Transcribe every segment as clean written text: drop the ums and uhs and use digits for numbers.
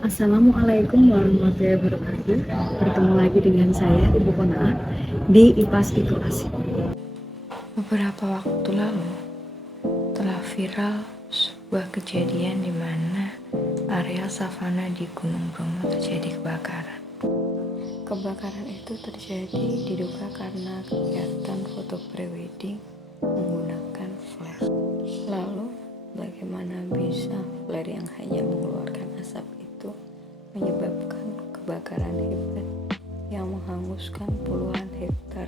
Assalamualaikum warahmatullahi wabarakatuh. Bertemu lagi dengan saya Ibu Kona di IPAS Situasi. Beberapa waktu lalu telah viral sebuah kejadian di mana area savana di Gunung Bromo terjadi kebakaran. Kebakaran itu terjadi diduga karena kegiatan foto prewedding menggunakan flare. Lalu, bagaimana bisa flare yang hanya mengeluarkan asap itu menyebabkan kebakaran hebat yang menghanguskan puluhan hektar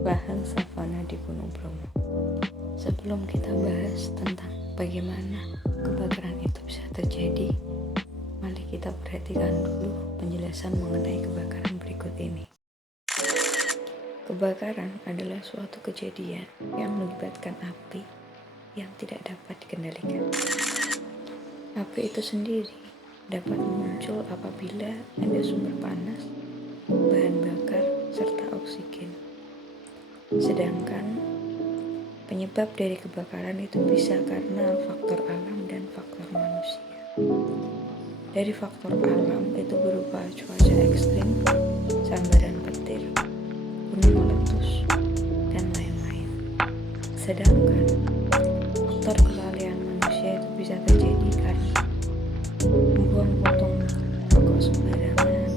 lahan savana di Gunung Bromo? Sebelum kita bahas tentang bagaimana kebakaran itu bisa terjadi, mari kita perhatikan dulu penjelasan mengenai kebakaran berikut ini. Kebakaran adalah suatu kejadian yang melibatkan api yang tidak dapat dikendalikan. Api itu sendiri dapat muncul apabila ada sumber panas, bahan bakar, serta oksigen. Sedangkan penyebab dari kebakaran itu bisa karena faktor alam dan faktor manusia. Dari faktor alam itu berupa cuaca ekstrim, sambaran petir, gunung meletus, dan lain-lain. Sedangkan faktor kelalaian manusia itu bisa terjadi karena membuang potong rokok sembarangan,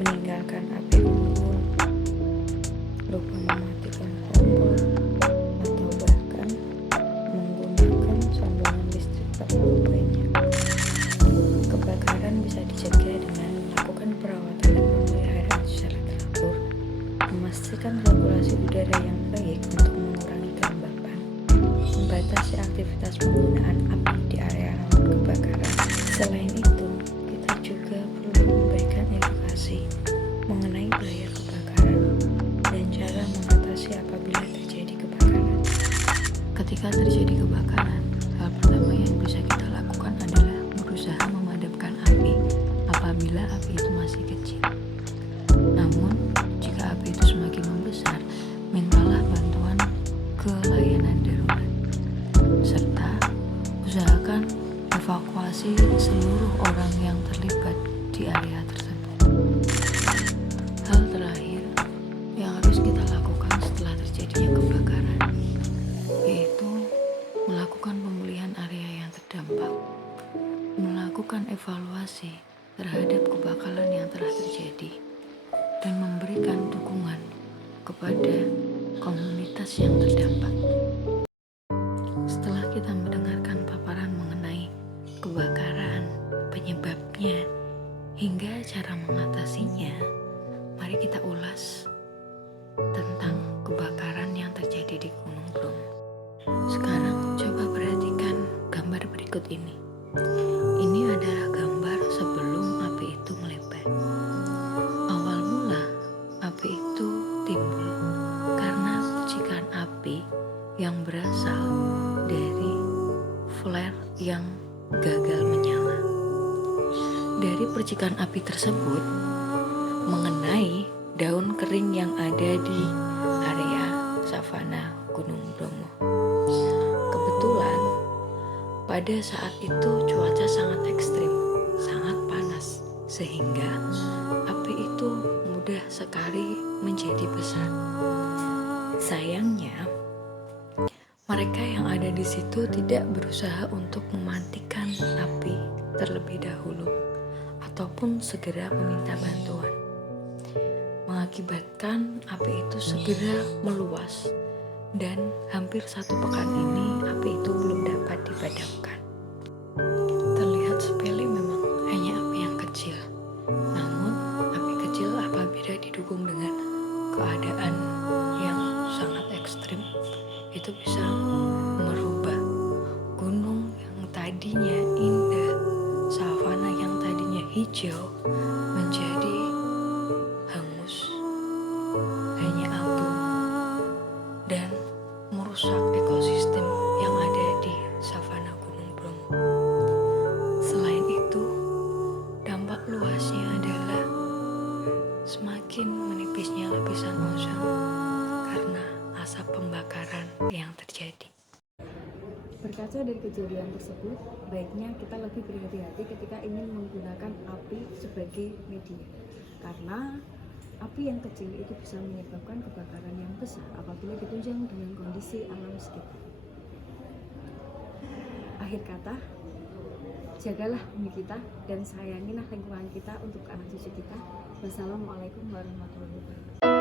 meninggalkan api unggun, lupa mematikan kompor, atau bahkan menggunakan sambungan listrik terlalu banyak. Kebakaran bisa dicegah dengan melakukan perawatan dan pemeliharaan secara teratur, memastikan sirkulasi udara yang baik untuk mengurangi kelembapan, membatasi aktivitas penggunaan api di area rawan kebakaran. Selain itu, kita juga perlu memberikan edukasi mengenai bahaya kebakaran dan cara mengatasi apabila terjadi kebakaran. Ketika terjadi kebakaran, hal pertama yang bisa kita lakukan adalah berusaha memadamkan api apabila api itu masih kecil. Namun, jika api itu semakin membesar, mintalah bantuan ke layanan darurat, serta usahakan evakuasi seluruh orang yang terlibat di area tersebut. Hal terakhir yang harus kita lakukan setelah terjadinya kebakaran yaitu melakukan pemulihan area yang terdampak, melakukan evaluasi terhadap kebakaran yang telah terjadi, dan memberikan dukungan kepada komunitas yang terdampak. Setelah kita mendengarkan paparan mengenai kebakaran, penyebabnya, hingga cara mengatasinya, mari kita ulas tentang kebakaran yang terjadi di Gunung Bromo. Sekarang coba perhatikan gambar berikut ini. Ini adalah gambar sebelum api itu melebar. Awal mula api itu timbul karena percikan api yang berasal dari flare yang gagal menyala. Dari percikan api tersebut mengenai daun kering yang ada di area savana Gunung Bromo. Kebetulan pada saat itu cuaca sangat ekstrim, sangat panas, sehingga api itu mudah sekali menjadi besar. Sayangnya, mereka yang ada di situ tidak berusaha untuk mematikan api terlebih dahulu ataupun segera meminta bantuan. Mengakibatkan api itu segera meluas dan hampir 1 pekan ini api itu belum dapat dipadamkan. Terlihat sepele memang, hanya api yang kecil. Namun api kecil apabila didukung dengan keadaan yang sangat ekstrim, itu bisa merubah gunung yang tadinya indah, savana yang tadinya hijau, menjadi hangus, hanya abu, dan merusak ekosistem yang ada di savana Gunung Bromo. Selain itu, dampak luasnya adalah semakin menipisnya lapisan ozon karena asap pembakaran yang terjadi. Berkaca dari kejadian tersebut, baiknya kita lebih berhati-hati ketika ingin menggunakan api sebagai media. Karena api yang kecil itu bisa menyebabkan kebakaran yang besar apabila ditunjang dengan kondisi alam sekitar. Akhir kata, jagalah bumi kita dan sayangilah lingkungan kita untuk anak cucu kita. Wassalamualaikum warahmatullahi wabarakatuh.